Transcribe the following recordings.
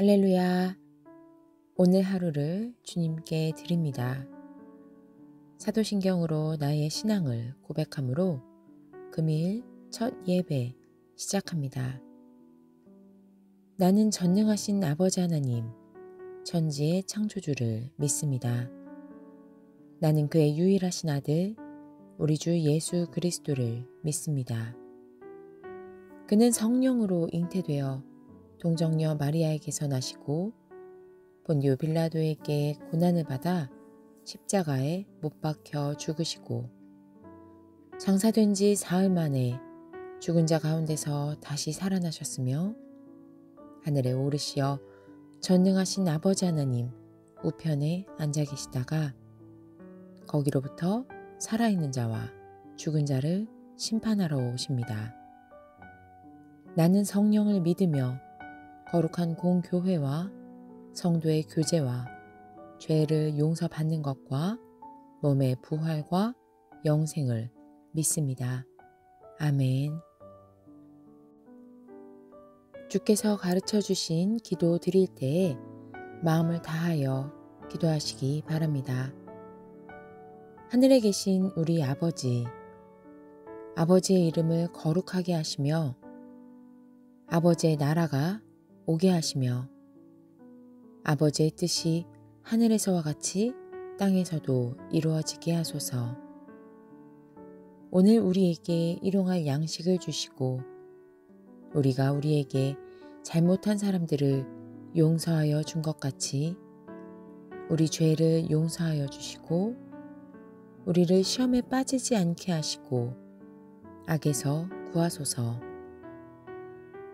할렐루야. 오늘 하루를 주님께 드립니다. 사도신경으로 나의 신앙을 고백함으로 금일 첫 예배 시작합니다. 나는 전능하신 아버지 하나님, 천지의 창조주를 믿습니다. 나는 그의 유일하신 아들, 우리 주 예수 그리스도를 믿습니다. 그는 성령으로 잉태되어 동정녀 마리아에게서 나시고 본디오 빌라도에게 고난을 받아 십자가에 못 박혀 죽으시고 장사된 지 사흘 만에 죽은 자 가운데서 다시 살아나셨으며 하늘에 오르시어 전능하신 아버지 하나님 우편에 앉아 계시다가 거기로부터 살아있는 자와 죽은 자를 심판하러 오십니다. 나는 성령을 믿으며 거룩한 공교회와 성도의 교제와 죄를 용서받는 것과 몸의 부활과 영생을 믿습니다. 아멘. 주께서 가르쳐 주신 기도 드릴 때에 마음을 다하여 기도하시기 바랍니다. 하늘에 계신 우리 아버지, 아버지의 이름을 거룩하게 하시며 아버지의 나라가 오게 하시며 아버지의 뜻이 하늘에서와 같이 땅에서도 이루어지게 하소서. 오늘 우리에게 일용할 양식을 주시고 우리가 우리에게 잘못한 사람들을 용서하여 준 것 같이 우리 죄를 용서하여 주시고 우리를 시험에 빠지지 않게 하시고 악에서 구하소서.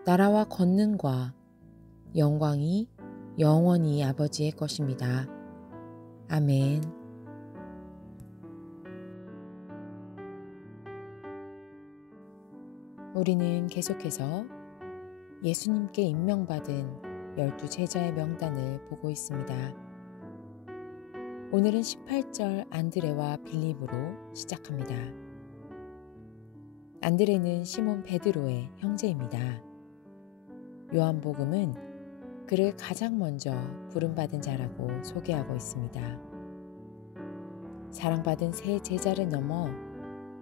나라와 권능과 영광이 영원히 아버지의 것입니다. 아멘. 우리는 계속해서 예수님께 임명받은 12 제자의 명단을 보고 있습니다. 오늘은 18절 안드레와 빌립으로 시작합니다. 안드레는 시몬 베드로의 형제입니다. 요한복음은 그를 가장 먼저 부름받은 자라고 소개하고 있습니다. 사랑받은 세 제자를 넘어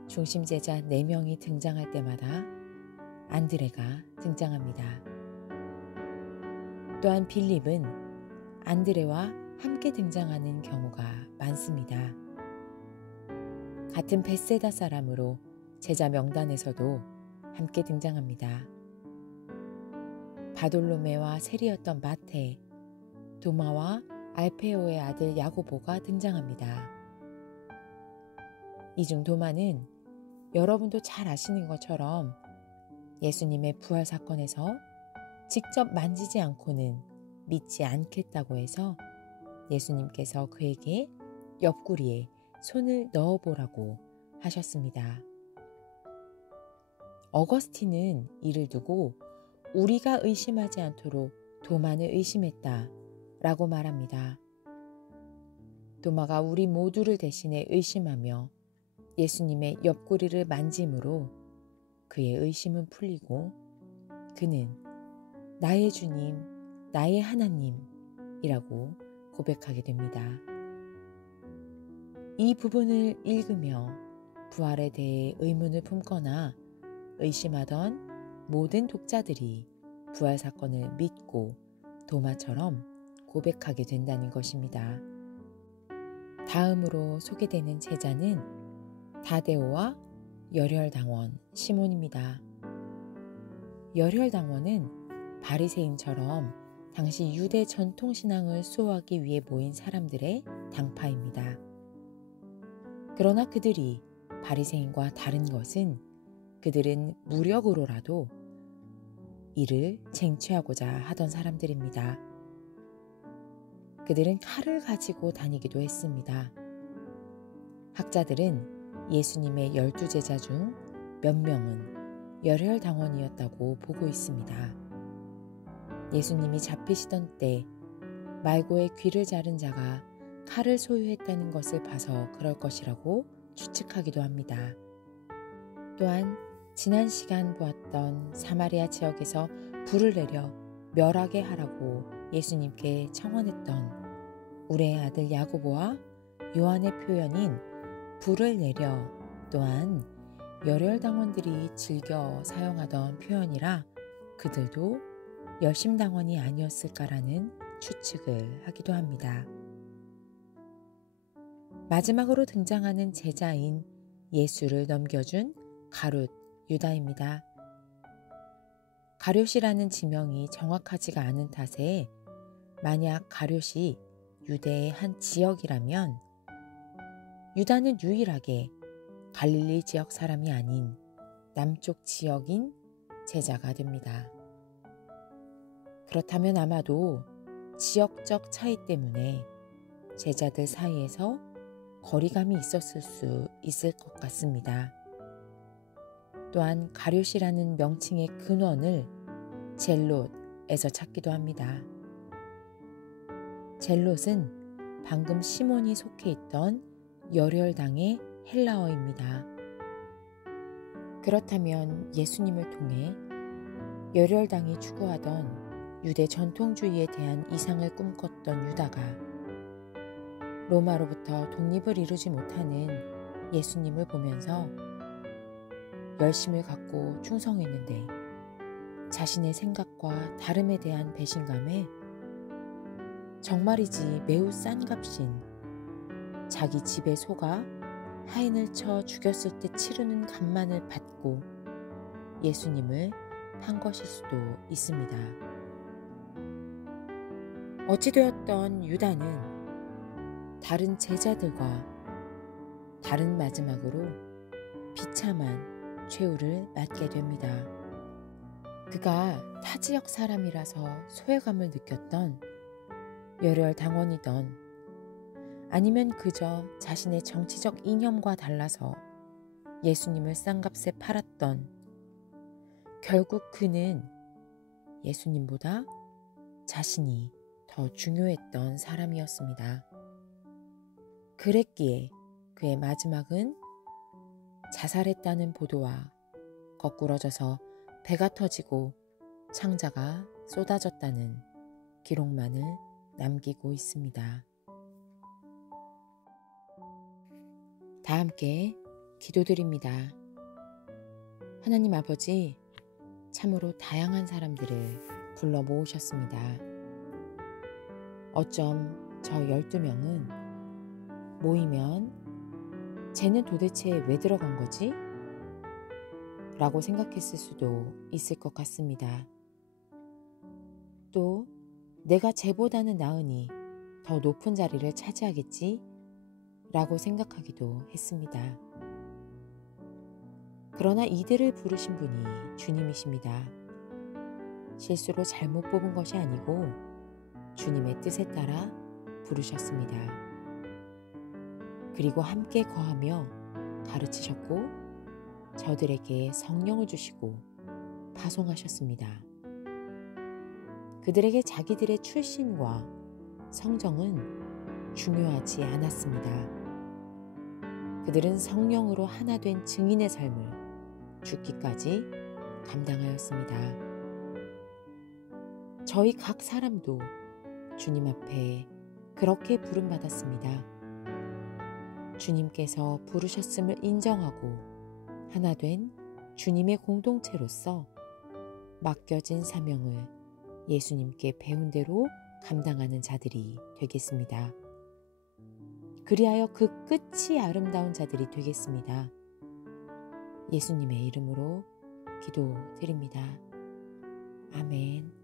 중심 제자 4명이 등장할 때마다 안드레가 등장합니다. 또한 빌립은 안드레와 함께 등장하는 경우가 많습니다. 같은 벳세다 사람으로 제자 명단에서도 함께 등장합니다. 바돌로메와 세리였던 마태, 도마와 알페오의 아들 야고보가 등장합니다. 이 중 도마는 여러분도 잘 아시는 것처럼 예수님의 부활 사건에서 직접 만지지 않고는 믿지 않겠다고 해서 예수님께서 그에게 옆구리에 손을 넣어보라고 하셨습니다. 어거스틴은 이를 두고 우리가 의심하지 않도록 도마를 의심했다 라고 말합니다. 도마가 우리 모두를 대신해 의심하며 예수님의 옆구리를 만짐으로 그의 의심은 풀리고 그는 나의 주님, 나의 하나님이라고 고백하게 됩니다. 이 부분을 읽으며 부활에 대해 의문을 품거나 의심하던 모든 독자들이 부활 사건을 믿고 도마처럼 고백하게 된다는 것입니다. 다음으로 소개되는 제자는 다데오와 열혈당원 시몬입니다. 열혈당원은 바리새인처럼 당시 유대 전통신앙을 수호하기 위해 모인 사람들의 당파입니다. 그러나 그들이 바리새인과 다른 것은 그들은 무력으로라도 이를 쟁취하고자 하던 사람들입니다. 그들은 칼을 가지고 다니기도 했습니다. 학자들은 예수님의 12 제자 중 몇 명은 열혈당원이었다고 보고 있습니다. 예수님이 잡히시던 때 말고의 귀를 자른 자가 칼을 소유했다는 것을 봐서 그럴 것이라고 추측하기도 합니다. 또한 지난 시간 보았던 사마리아 지역에서 불을 내려 멸하게 하라고 예수님께 청원했던 울의 아들 야고보와 요한의 표현인 불을 내려 또한 열혈당원들이 즐겨 사용하던 표현이라 그들도 열심당원이 아니었을까라는 추측을 하기도 합니다. 마지막으로 등장하는 제자인 예수를 넘겨준 가룟 유다입니다. 가룟이라는 지명이 정확하지가 않은 탓에 만약 가룟이 유대의 한 지역이라면 유다는 유일하게 갈릴리 지역 사람이 아닌 남쪽 지역인 제자가 됩니다. 그렇다면 아마도 지역적 차이 때문에 제자들 사이에서 거리감이 있었을 수 있을 것 같습니다. 또한 가룟이라는 명칭의 근원을 젤롯에서 찾기도 합니다. 젤롯은 방금 시몬이 속해 있던 열혈당의 헬라어입니다. 그렇다면 예수님을 통해 열혈당이 추구하던 유대 전통주의에 대한 이상을 꿈꿨던 유다가 로마로부터 독립을 이루지 못하는 예수님을 보면서 열심을 갖고 충성했는데 자신의 생각과 다름에 대한 배신감에 정말이지 매우 싼 값인 자기 집에 소가 하인을 쳐 죽였을 때 치르는 값만을 받고 예수님을 판 것일 수도 있습니다. 어찌되었던 유다는 다른 제자들과 다른 마지막으로 비참한 최후를 맞게 됩니다. 그가 타 지역 사람이라서 소외감을 느꼈던 열혈당원이던 아니면 그저 자신의 정치적 이념과 달라서 예수님을 싼값에 팔았던 결국 그는 예수님보다 자신이 더 중요했던 사람이었습니다. 그랬기에 그의 마지막은 자살했다는 보도와 거꾸러져서 배가 터지고 창자가 쏟아졌다는 기록만을 남기고 있습니다. 다 함께 기도드립니다. 하나님 아버지, 참으로 다양한 사람들을 불러 모으셨습니다. 어쩜 저 12명은 모이면 쟤는 도대체 왜 들어간 거지? 라고 생각했을 수도 있을 것 같습니다. 또 내가 쟤보다는 나으니 더 높은 자리를 차지하겠지? 라고 생각하기도 했습니다. 그러나 이들을 부르신 분이 주님이십니다. 실수로 잘못 뽑은 것이 아니고 주님의 뜻에 따라 부르셨습니다. 그리고 함께 거하며 가르치셨고 저들에게 성령을 주시고 파송하셨습니다. 그들에게 자기들의 출신과 성정은 중요하지 않았습니다. 그들은 성령으로 하나 된 증인의 삶을 죽기까지 감당하였습니다. 저희 각 사람도 주님 앞에 그렇게 부름받았습니다. 주님께서 부르셨음을 인정하고 하나 된 주님의 공동체로서 맡겨진 사명을 예수님께 배운 대로 감당하는 자들이 되겠습니다. 그리하여 그 끝이 아름다운 자들이 되겠습니다. 예수님의 이름으로 기도드립니다. 아멘.